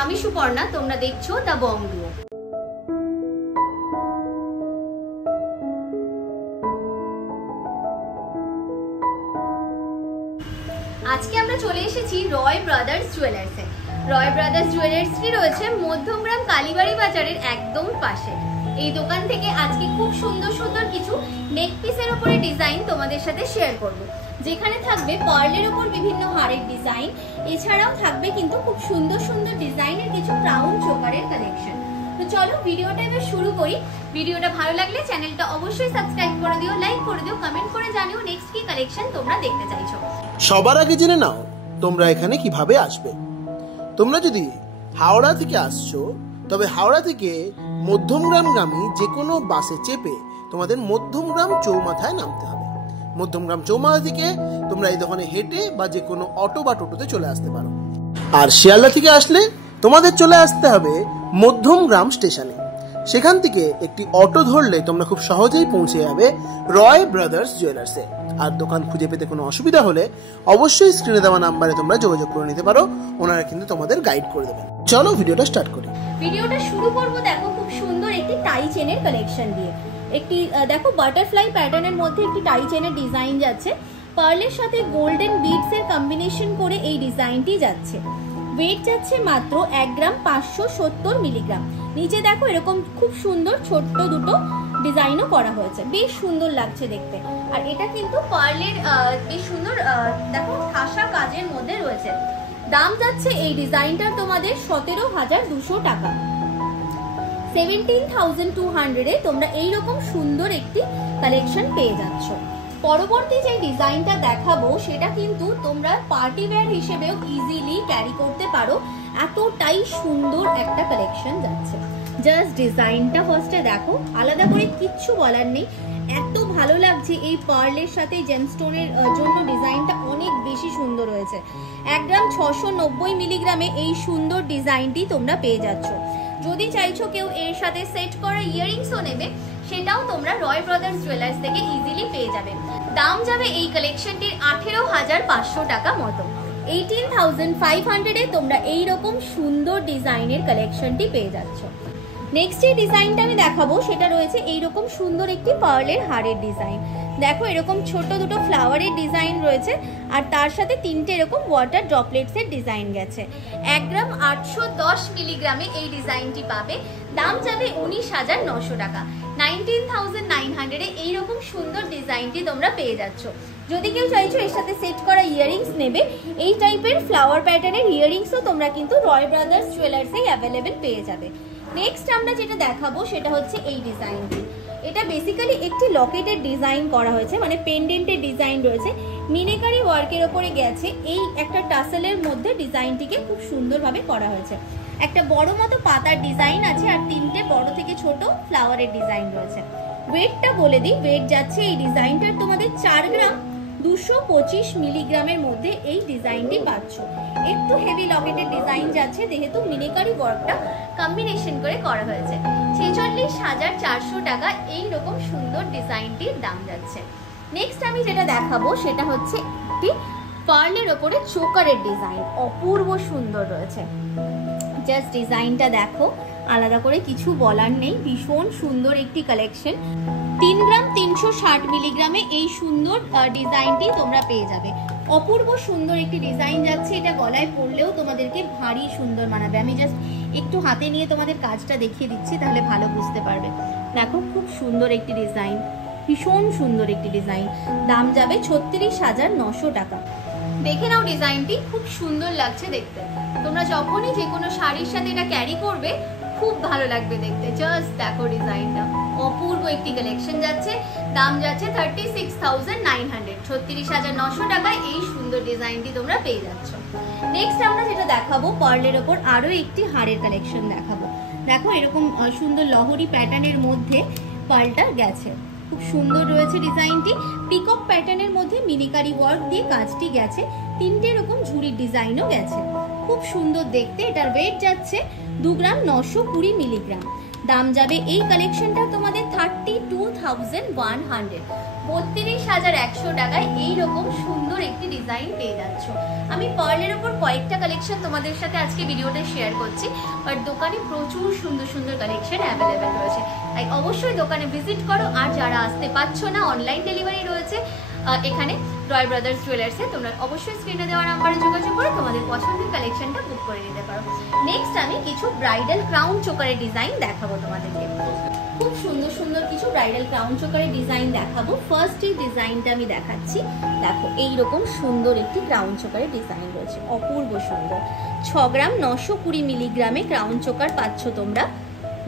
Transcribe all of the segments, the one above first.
আমি সুপর্ণা, তোমরা দেখছো দ্য বং ডুও। আজকে আমরা চলে এসেছি রয় ব্রাদার্স জুয়েলার্সে। রয় ব্রাদার্স জুয়েলার্সটি রয়েছে মধ্যমগ্রাম কালীবাড়ি বাজারের একদম পাশে। এই দোকান থেকে আজকে খুব সুন্দর সুন্দর কিছু নেক পিসের উপরে ডিজাইন তোমাদের সাথে শেয়ার করব, যেখানে থাকবে পার্লের উপর বিভিন্ন হারের ডিজাইন, এছাড়াও থাকবে কিন্তু খুব সুন্দর সুন্দর ডিজাইনের কিছু ক্রাউন চোকারের কালেকশন। তো চলো ভিডিওটা এবার শুরু করি। ভিডিওটা ভালো লাগলে চ্যানেলটা অবশ্যই সাবস্ক্রাইব করে দিও, লাইক করে দিও, কমেন্ট করে জানিও নেক্সট কি কালেকশন তোমরা দেখতে চাইছো। সবার আগে জেনে নাও তোমরা এখানে কিভাবে আসবে। তোমরা যদি হাওড়া থেকে আসছো তবে হাওড়া থেকে মধ্যমগ্রামগামী যে কোনো বাসে চেপে তোমাদের মধ্যমগ্রাম চৌমাথায় নামতে হবে। মধ্যমগ্রাম চৌমাথা থেকে তোমরা এই দোকানে হেঁটে বা যে কোনো অটো বা টোটোতে চলে আসতে পারো। আর শিয়ালদা থেকে আসলে তোমাদের চলে আসতে হবে মধ্যমগ্রাম স্টেশনে। সেখান থেকে একটি অটো ধরলে তোমরা খুব সহজেই পৌঁছে যাবে রয় ব্রাদার্স জুয়েলার্সে। আর দোকান খুঁজে পেতে কোনো অসুবিধা হলে অবশ্যই স্ক্রিনে দেওয়া নাম্বারে তোমরা যোগাযোগ করে নিতে পারো, ওনারা কিন্তু তোমাদের গাইড করে দেবেন। চলো ভিডিওটা স্টার্ট করি। ভিডিওটা শুরু করব দেখো খুব সুন্দর একটি টাই চেনের কালেকশন দিয়ে। একটি দেখো বাটারফ্লাই প্যাটার্নের মধ্যে একটি টাই চেনের ডিজাইন যাচ্ছে, পার্লের সাথে গোল্ডেন বিডস এর কম্বিনেশন করে এই ডিজাইনটি যাচ্ছে। ওয়েট যাচ্ছে মাত্র 1 গ্রাম 570 মিলিগ্রাম। নিচে দেখো এরকম খুব সুন্দর ছোট্ট দুটো ডিজাইনও করা হয়েছে, বেশ সুন্দর লাগছে দেখতে। আর এটা কিন্তু পার্লের বেশ সুন্দর দেখো ঠাসা কাজের মধ্যে রয়েছে। দাম যাচ্ছে এই ডিজাইনটার তোমাদের 17,200 টাকা। 17,200 এ তোমরা এইরকম সুন্দর একটি কালেকশন পেয়ে যাচ্ছ। পরবর্তী যে ডিজাইনটা দেখাবো সেটা কিন্তু তোমরা পার্টি ওয়্যার হিসেবেও ইজিলি ক্যারি করতে পারো, এতটাই সুন্দর একটা কালেকশন যাচ্ছে। জাস্ট ডিজাইনটা ফার্স্টে দেখো, আলাদা করে কিচ্ছু বলার নেই, এত ভালো লাগছে। এই পার্লের সাথে জেমস্টোনের জন্য ডিজাইনটা অনেক বেশি সুন্দর হয়েছে। 1 গ্রাম 690 মিলিগ্রামে এই সুন্দর ডিজাইনটি তোমরা পেয়ে যাচ্ছ। যদি চাইছো কেউ এর সাথে সেট করা ইয়াররিংসও নেবে, সেটাও তোমরা রয় ব্রাদার্স জুয়েলার্স থেকে ইজিলি পেয়ে যাবে। দাম যাবে এই কালেকশনটির 18,500 টাকা মতো। 18,500 এ তোমরা এইরকম সুন্দর ডিজাইনের কালেকশনটি পেয়ে যাচ্ছ। নেক্সট যে ডিজাইনটা আমি দেখাবো সেটা রয়েছে এইরকম সুন্দর একটি পার্লের হারের ডিজাইন। দেখো এরকম ছোট দুটো ফ্লাওয়ারের ডিজাইন রয়েছে, আর তার সাথে তিনটে এরকম ওয়াটার ড্রপলেটস এর ডিজাইন গেছে। 1 গ্রাম 810 মিলিগ্রামে এই ডিজাইনটি পাবে। দাম যাবে 19,900 টাকা। 19,900 এ এইরকম সুন্দর ডিজাইনটি তোমরা পেয়ে যাচ্ছ। যদি কেউ চাইছো এর সাথে সেট করা ইয়াররিংস নেবে, এই টাইপের ফ্লাওয়ার প্যাটার্নের ইয়াররিংসও তোমরা কিন্তু রয় ব্রাদার্স জুয়েলার্সেই অ্যাভেলেবেল পেয়ে যাবে। নেক্সট আমরা যেটা দেখাবো সেটা হচ্ছে এই ডিজাইনটি। এটা বেসিক্যালি একটি লকেটের ডিজাইন করা হয়েছে, মানে পেন্ডেন্টের ডিজাইন রয়েছে, মিনেকারি ওয়ার্কের ওপরে গেছে। এই একটা টাসেলের মধ্যে ডিজাইনটিকে খুব সুন্দরভাবে করা হয়েছে। একটা বড় মতো পাতার ডিজাইন আছে, আর তিনটে বড় থেকে ছোট ফ্লাওয়ারের ডিজাইন রয়েছে। ওয়েটটা বলে দিই, ওয়েট যাচ্ছে এই ডিজাইনটার তোমাদের 4 গ্রাম 225 মিলিগ্রামের মধ্যে এই ডিজাইনটি পাচ্ছ। একটু হেভি লকেটের ডিজাইন যাচ্ছে, যেহেতু মিনেকারি ওয়ার্কটা কম্বিনেশন করে করা হয়েছে। 46,400 টাকা এইরকম সুন্দর ডিজাইনটির দাম যাচ্ছে। নেক্সট আমি যেটা দেখাবো সেটা হচ্ছে একটি পার্লের ওপরে চোকারের ডিজাইন, অপূর্ব সুন্দর রয়েছে। জাস্ট ডিজাইনটা দেখো, আলাদা করে কিছু বলার নেই, ভীষণ সুন্দর একটি কালেকশন। 3 গ্রাম 360 মিলিগ্রামে এই সুন্দর ডিজাইনটি তোমরা পেয়ে যাবে। অপূর্ব সুন্দর একটি ডিজাইন যাচ্ছে। এটা গলায় পরলেও তোমাদেরকে ভারী সুন্দর মানাবে। আমি জাস্ট একটু হাতে নিয়ে তোমাদের কাজটা দেখিয়ে দিচ্ছি, তাহলে ভালো বুঝতে পারবে। দেখো খুব সুন্দর একটি ডিজাইন, ভীষণ সুন্দর একটি ডিজাইন। দাম যাবে 36,900 টাকা। দেখে নাও ডিজাইনটি, খুব সুন্দর লাগছে দেখতে। তোমরা যখনই যে কোনো শাড়ির সাথে এটা ক্যারি করবে খুব ভালো লাগবে দেখতে। জাস্ট দেখো ডিজাইনটা, অপূর্ব একটি কালেকশন যাচ্ছে। দাম যাচ্ছে 36,900, 36,900 টাকায় এই সুন্দর ডিজাইনটি তোমরা পেয়ে যাচ্ছ। নেক্সট আমরা যেটা দেখাবো পার্লের ওপর আরো একটি হারের কালেকশন দেখাবো। দেখো এরকম সুন্দর লহরি প্যাটার্নের মধ্যে পার্লটা গেছে, খুব সুন্দর রয়েছে ডিজাইনটি। পিকক প্যাটার্নের মধ্যে মিনিকারি ওয়ার্ক দিয়ে কাজটি গেছে, তিনটে এরকম ঝুড়ির ডিজাইনও গেছে, খুব সুন্দর দেখতে। এটার ওয়েট যাচ্ছে 2 গ্রাম 920 মিলিগ্রাম। দাম যাবে এই কালেকশনটা তোমাদের 32,100, 32,100 টাকায় এইরকম সুন্দর একটি ডিজাইন পেয়ে যাচ্ছ। আমি পার্লের ওপর কয়েকটা কালেকশন তোমাদের সাথে আজকে ভিডিওতে শেয়ার করছি, বাট দোকানে প্রচুর সুন্দর সুন্দর কালেকশন অ্যাভেলেবেল রয়েছে, তাই অবশ্যই দোকানে ভিজিট করো। আর যারা আসতে পারছো না, অনলাইন ডেলিভারি রয়েছে এখানে রয় ব্রাদার্স জুয়েলার্সে, তোমরা অবশ্যই স্ক্রিনে দেওয়া নাম্বারে যোগাযোগ করে তোমাদের পছন্দের কালেকশনটা বুক করে নিতে পারো। নেক্সট আমি কিছু ব্রাইডাল ক্রাউন চোকারের ডিজাইন দেখাবো তোমাদেরকে। খুব সুন্দর সুন্দর কিছু ব্রাইডাল ক্রাউন চোকারের ডিজাইন দেখাবো। ফার্স্ট এই ডিজাইনটা আমি দেখাচ্ছি, দেখো এইরকম সুন্দর একটি ক্রাউন চোকারের ডিজাইন রয়েছে, অপূর্ব সুন্দর। 6 গ্রাম 920 মিলিগ্রামে ক্রাউন চোকার পাচ্ছ তোমরা,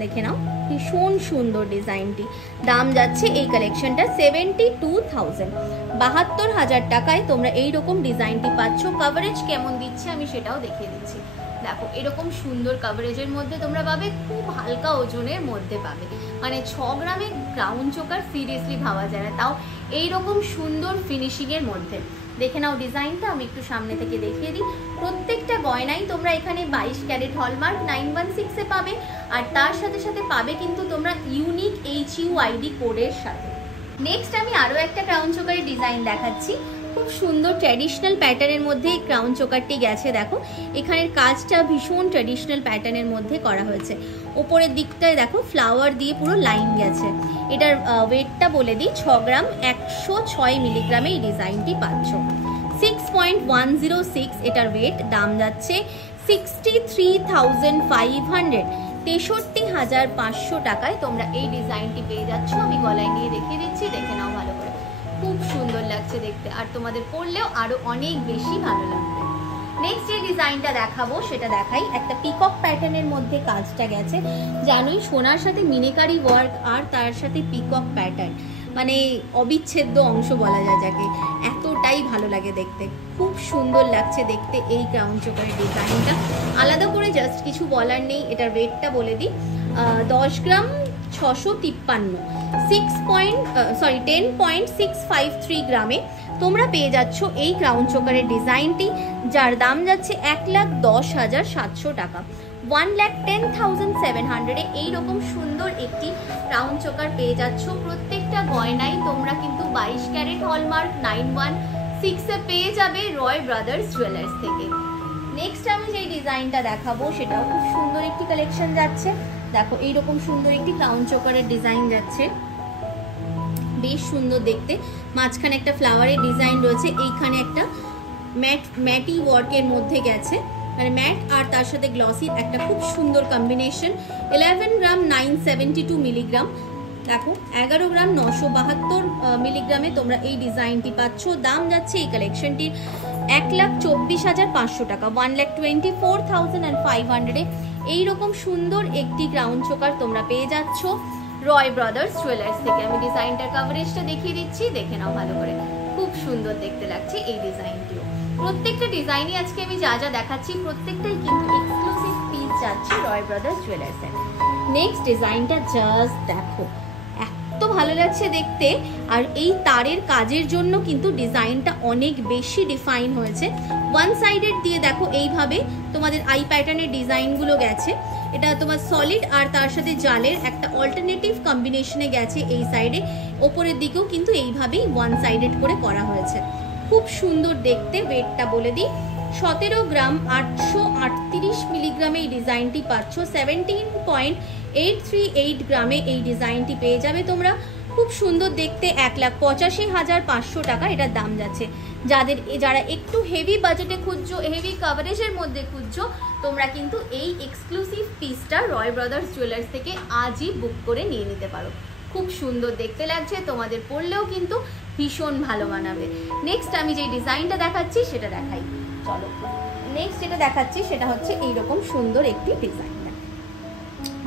দেখে নাও ভীষণ সুন্দর ডিজাইনটি। দাম যাচ্ছে এই কালেকশনটা 72,000, 72,000 টাকায় তোমরা এইরকম ডিজাইনটি পাচ্ছ। কভারেজ কেমন দিচ্ছে আমি সেটাও দেখিয়ে দিচ্ছি। দেখো এরকম সুন্দর কভারেজের মধ্যে তোমরা পাবে, খুব হালকা ওজনের মধ্যে পাবে, মানে 6 গ্রামে ক্রাউন চোকার সিরিয়াসলি ভাবা যায় না, তাও এইরকম সুন্দর ফিনিশিংয়ের মধ্যে। দেখে নাও ডিজাইনটা, আমি একটু সামনে থেকে দেখিয়ে দিই। প্রত্যেকটা গয়নাই তোমরা এখানে 22 ক্যারেট হলমার্ক 916-এ পাবে, আর তার সাথে সাথে পাবে কিন্তু তোমরা ইউনিক HUID কোডের সাথে। নেক্সট আমি আরও একটা ক্রাউন চোকারের ডিজাইন দেখাচ্ছি। খুব সুন্দর ট্র্যাডিশনাল প্যাটার্নের মধ্যে এই ক্রাউন চোকারটি গেছে। দেখো এখানের কাজটা ভীষণ ট্র্যাডিশনাল প্যাটার্নের মধ্যে করা হয়েছে। ওপরের দিকটায় দেখো ফ্লাওয়ার দিয়ে পুরো লাইন গেছে। এটার ওয়েটটা বলে দিই, 6 গ্রাম 106 মিলিগ্রামে এই ডিজাইনটি পাচ্ছ। 6.106 এটার ওয়েট। দাম যাচ্ছে 63,500, 63,500 টাকায় তোমরা এই ডিজাইনটি পেয়ে যাচ্ছ। আমি গলায় নিয়ে দেখিয়ে দিচ্ছি, দেখে নাও ভালো করে, খুব সুন্দর লাগছে দেখতে, আর তোমাদের পরলেও আরো অনেক বেশি ভালো লাগবে। নেক্সট যে ডিজাইনটা দেখাবো সেটা দেখাই। একটা পিকক প্যাটার্নের মধ্যে কাজটা গেছে, জানোই সোনার সাথে মিনেকারি ওয়ার্ক আর তার সাথে পিকক প্যাটার্ন, মানে অবিচ্ছেদ্য অংশ বলা যায় যাকে, এতটাই ভালো লাগে দেখতে, খুব সুন্দর লাগছে দেখতে এই ক্রাউন চোকারের ডিজাইনটা। আলাদা করে জাস্ট কিছু বলার নেই। এটার ওয়েটটা বলে দিই, 10 গ্রাম 653, 10.653 গ্রামে তোমরা পেয়ে যাচ্ছ এই ক্রাউন চোকারের ডিজাইনটি, যার দাম যাচ্ছে 1,10,700 টাকা, 1,10,700-এ এইরকম সুন্দর একটি ক্রাউন চোকার পেয়ে যাচ্ছ। প্রত্যেকটা গয়নাই তোমরা কিন্তু 22 ক্যারেট হলমার্ক 916-এ পেয়ে যাবে রয় ব্রাদার্স জুয়েলার্স থেকে। নেক্সট আমি যেই ডিজাইনটা দেখাবো সেটাও খুব সুন্দর একটি কালেকশন যাচ্ছে। দেখো এইরকম সুন্দর একটি ক্রাউন চোকারের ডিজাইন যাচ্ছে, বেশ সুন্দর দেখতে। মাঝখানে একটা ফ্লাওয়ারের ডিজাইন রয়েছে, এইখানে একটা ম্যাটি ওয়ার্কের মধ্যে গেছে, মানে ম্যাট আর তার সাথে গ্লসির একটা খুব সুন্দর কম্বিনেশন। 11 গ্রাম 972 মিলিগ্রাম, দেখো 11 গ্রাম 972 মিলিগ্রামে তোমরা এই ডিজাইনটি পাচ্ছ। দাম যাচ্ছে এই কালেকশনটির 1,24,500 টাকা, 1,24,500-এ এইরকম সুন্দর একটি ক্রাউন চোকার তোমরা পেয়ে যাচ্ছ রয় ব্রাদার্স জুয়েলার্স থেকে। আমি ডিজাইনটার কভারেজটা দেখিয়ে দিচ্ছি, দেখে নাও ভালো করে, খুব সুন্দর দেখতে লাগছে এই ডিজাইনটিও। প্রত্যেকটা ডিজাইনই আজকে আমি যা যা দেখাচ্ছি প্রত্যেকটাই কিন্তু এক্সক্লুসিভ পিস যাচ্ছে রয় ব্রাদার্স জুয়েলার্সে। নেক্সট ডিজাইনটা জাস্ট দেখো, এত ভালো লাগছে দেখতে, আর এই তারের কাজের জন্য কিন্তু ডিজাইনটা অনেক বেশি ডিফাইন হয়েছে। ওয়ান সাইডের দিয়ে দেখো এইভাবে তোমাদের আই প্যাটার্নের ডিজাইনগুলো গেছে, এটা তোমার সলিড আর তার সাথে জালের একটা অল্টারনেটিভ কম্বিনেশনে গেছে এই সাইডে। ওপরের দিকেও কিন্তু এইভাবেই ওয়ান সাইডেড করে করা হয়েছে, খুব সুন্দর দেখতে। ওয়েটটা বলে দিই, 17 গ্রাম 838 মিলিগ্রামে এই ডিজাইনটি পাচ্ছ। 17.838 গ্রামে এই ডিজাইনটি পেয়ে যাবে তোমরা, খুব সুন্দর দেখতে। 1,85,500 টাকা এটার দাম যাচ্ছে। যারা একটু হেভি বাজেটে খুঁজছো, হেভি কভারেজের মধ্যে খুঁজছো, তোমরা কিন্তু এই এক্সক্লুসিভ পিসটা রয় ব্রাদার্স জুয়েলার্স থেকে আজই বুক করে নিয়ে নিতে পারো। খুব সুন্দর দেখতে লাগছে, তোমাদের পরলেও কিন্তু ভীষণ ভালো মানাবে। নেক্সট আমি যে ডিজাইনটা দেখাচ্ছি সেটা দেখাই, চলো। নেক্সট যেটা দেখাচ্ছি সেটা হচ্ছে এইরকম সুন্দর একটি ডিজাইন,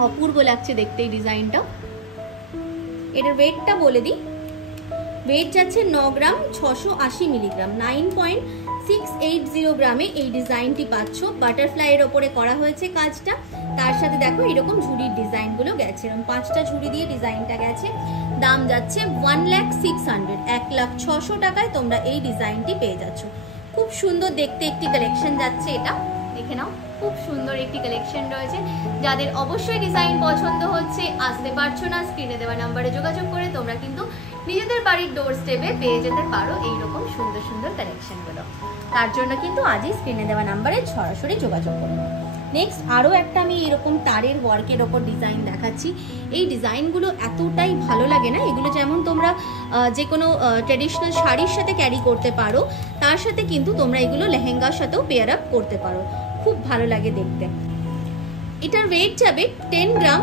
অপূর্ব লাগছে দেখতে এই ডিজাইনটা। এটার ওয়েটটা বলে দিই, ওয়েট যাচ্ছে 9 গ্রাম 680 মিলিগ্রাম, 9.680 গ্রামে এই ডিজাইনটি পাচ্ছ। বাটারফ্লাইয়ের ওপরে করা হয়েছে কাজটা, তার সাথে দেখো এরকম ঝুড়ির ডিজাইনগুলো গেছে, এরকম 5টা ঝুড়ি দিয়ে ডিজাইনটা গেছে। দাম যাচ্ছে 1,600,000, 1,06,000 টাকায় তোমরা এই ডিজাইনটি পেয়ে যাচ্ছ। খুব সুন্দর দেখতে একটি কালেকশন যাচ্ছে এটা, দেখে নাও, খুব সুন্দর একটি কালেকশন রয়েছে। যাদের অবশ্যই ডিজাইন পছন্দ হচ্ছে, আসতে পারছো না, স্ক্রিনে দেওয়া নাম্বারে যোগাযোগ করে তোমরা কিন্তু নিজেদের বাড়ির ডোর স্টেপে পেয়ে যেতে পারো এইরকম সুন্দর সুন্দর কালেকশনগুলো। তার জন্য কিন্তু আজই স্ক্রিনে দেওয়া নাম্বারে সরাসরি যোগাযোগ করো। নেক্সট আরও একটা আমি এরকম তারের ওয়ার্কের ওপর ডিজাইন দেখাচ্ছি। এই ডিজাইনগুলো এতটাই ভালো লাগে না, এগুলো যেমন তোমরা যে কোনো ট্র্যাডিশনাল শাড়ির সাথে ক্যারি করতে পারো, তার সাথে কিন্তু তোমরা এগুলো লেহেঙ্গার সাথেও পেয়ার আপ করতে পারো, খুব ভালো লাগে দেখতে। এটার ওয়েট যাবে 10 গ্রাম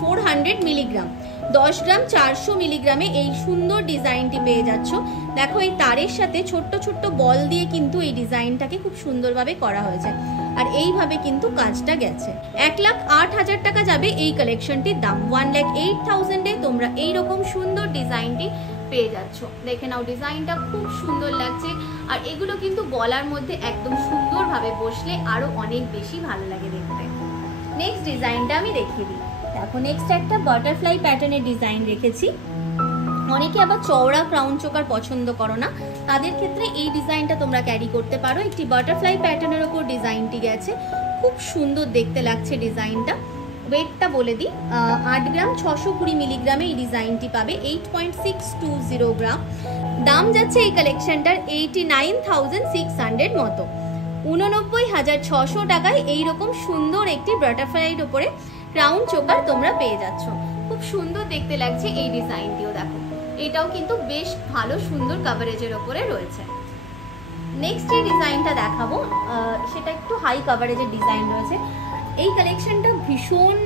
400 মিলিগ্রাম, 10 গ্রাম 400 মিলিগ্রামে এই সুন্দর ডিজাইনটি পেয়ে যাচ্ছ। দেখো এই তারের সাথে ছোট্ট ছোট্ট বল দিয়ে কিন্তু এই ডিজাইনটাকে খুব সুন্দরভাবে করা হয়েছে, আর এইভাবে কিন্তু কাজটা গেছে। 1,08,000 টাকা যাবে এই কালেকশনটির দাম। 1,08,000-এ তোমরা এইরকম সুন্দর ডিজাইনটি পেয়ে যাচ্ছ। দেখে নাও ডিজাইনটা খুব সুন্দর লাগছে, আর এগুলো কিন্তু গলার মধ্যে একদম সুন্দরভাবে বসলে আরো অনেক বেশি ভালো লাগে দেখতে। নেক্সট ডিজাইনটা আমি দেখিয়ে দিই। দেখো নেক্সট একটা বাটারফ্লাই প্যাটার্নের ডিজাইন রেখেছি। অনেকে আবার চওড়া ক্রাউন চোকার পছন্দ করো না, তাদের ক্ষেত্রে এই ডিজাইনটা তোমরা ক্যারি করতে পারো। একটি বাটারফ্লাই প্যাটার্নের ওপর ডিজাইনটি গেছে, খুব সুন্দর দেখতে লাগছে ডিজাইনটা। ওয়েটটা বলে দিই, 8 গ্রাম 620 মিলিগ্রামে এই ডিজাইনটি পাবে, 8.620 গ্রাম। দাম যাচ্ছে এই কালেকশনটার 89,600 মতো। 89,600 টাকায় এইরকম সুন্দর একটি বাটারফ্লাইয়ের ওপরে ক্রাউন চোকার তোমরা পেয়ে যাচ্ছ। খুব সুন্দর দেখতে লাগছে এই ডিজাইনটিও। দেখো এটাও কিন্তু বেশ ভালো সুন্দর কভারেজের ওপরে রয়েছে। নেক্সট এই ডিজাইনটা দেখাবো, সেটা একটু হাই কভারেজের ডিজাইন রয়েছে। এই কালেকশনটা ভীষণ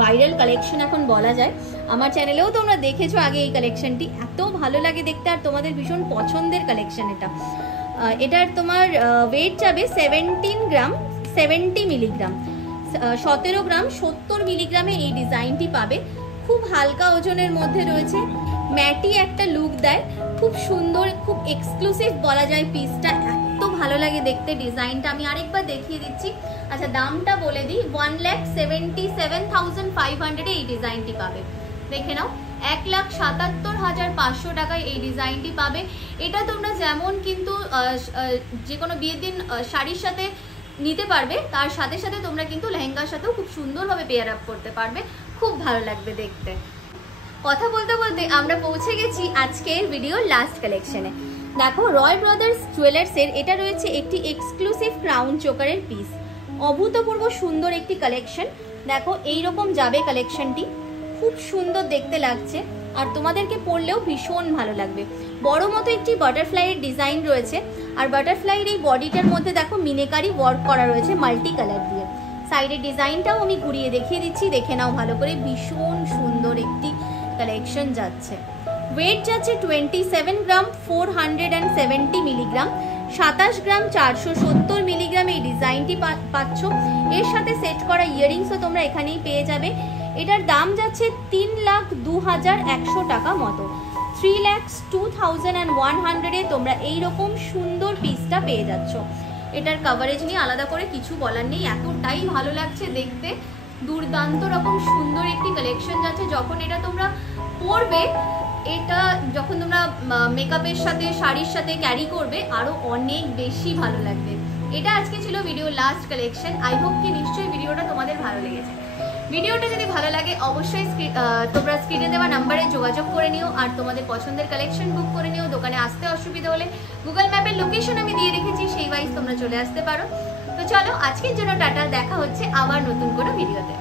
ভাইরাল কালেকশন এখন বলা যায়, আমার চ্যানেলেও তোমরা দেখেছো আগে এই কালেকশনটি, এত ভালো লাগে দেখতে আর তোমাদের ভীষণ পছন্দের কালেকশন এটা। এটার তোমার ওয়েট যাবে 17 গ্রাম 70 মিলিগ্রাম, 17 গ্রাম 70 মিলিগ্রামে এই ডিজাইনটি পাবে। খুব হালকা ওজনের মধ্যে রয়েছে, ম্যাটি একটা লুক দেয়, খুব সুন্দর, খুব এক্সক্লুসিভ বলা যায় পিসটা, এত ভালো লাগে দেখতে ডিজাইনটা। আমি আরেকবার দেখিয়ে দিচ্ছি। আচ্ছা দামটা বলে দিই, 1,77,500-এ এই ডিজাইনটি পাবে। দেখে নাও 1,77,500 টাকায় এই ডিজাইনটি পাবে। এটা তোমরা যেমন কিন্তু যে কোনো বিয়ের দিন শাড়ির সাথে নিতে পারবে, তার সাথে সাথে তোমরা কিন্তু লেহেঙ্গার সাথেও খুব সুন্দরভাবে পেয়ার আপ করতে পারবে, খুব ভালো লাগবে দেখতে। কথা বলতে বলতে আমরা পৌঁছে গেছি আজকের ভিডিওর লাস্ট কালেকশনে। দেখো রয় ব্রাদার্স জুয়েলার্সের এটা রয়েছে একটি এক্সক্লুসিভ ক্রাউন চোকারের পিস, অভূতপূর্ব সুন্দর একটি কালেকশন। দেখো এইরকম যাবে কালেকশনটি, খুব সুন্দর দেখতে লাগছে, আর তোমাদেরকে পরলেও ভীষণ ভালো লাগবে। বড় মতো একটি বাটারফ্লাইয়ের ডিজাইন রয়েছে, আর বাটারফ্লাইয়ের এই বডিটার মধ্যে দেখো মিনেকারি ওয়ার্ক করা রয়েছে মাল্টি কালার দিয়ে। সাইডের ডিজাইনটাও আমি ঘুরিয়ে দেখিয়ে দিচ্ছি, দেখে নাও ভালো করে, ভীষণ সুন্দর একটি কালেকশন যাচ্ছে। ওয়েট যাচ্ছে 27 গ্রাম 470 মিলিগ্রাম, 27 গ্রাম 470 মিলিগ্রাম এই ডিজাইনটি পাচ্ছ। এর সাথে সেট করা ইয়াররিংসও তোমরা এখানেই পেয়ে যাবে। এটার দাম যাচ্ছে 3,02,100 টাকা মতো, 3,02,100-এ তোমরা এইরকম সুন্দর পিসটা পেয়ে যাচ্ছ। এটার কভারেজ নিয়ে আলাদা করে কিছু বলার নেই, এতটাই ভালো লাগছে দেখতে, দুর্দান্ত রকম সুন্দর একটি কালেকশন যাচ্ছে। যখন এটা তোমরা পরবে, এটা যখন তোমরা মেকআপের সাথে শাড়ির সাথে ক্যারি করবে, আরো অনেক বেশি ভালো লাগবে। এটা আজকে ছিল video last collection. I hope কি নিশ্চয়ই ভিডিওটা তোমাদের ভালো লেগেছে। ভিডিওটা যদি ভালো লাগে অবশ্যই তোমরা স্ক্রিনে দেওয়া নাম্বারে যোগাযোগ করে নিও, আর তোমাদের পছন্দের কালেকশন বুক করে নিও। দোকানে আসতে অসুবিধা হলে গুগল ম্যাপের লোকেশন আমি দিয়ে রেখেছি, সেই ওয়াইজ তোমরা চলে আসতে পারো। তো চলো আজকের জন্য টাটা, দেখা হচ্ছে আবার নতুন কোনো ভিডিওতে।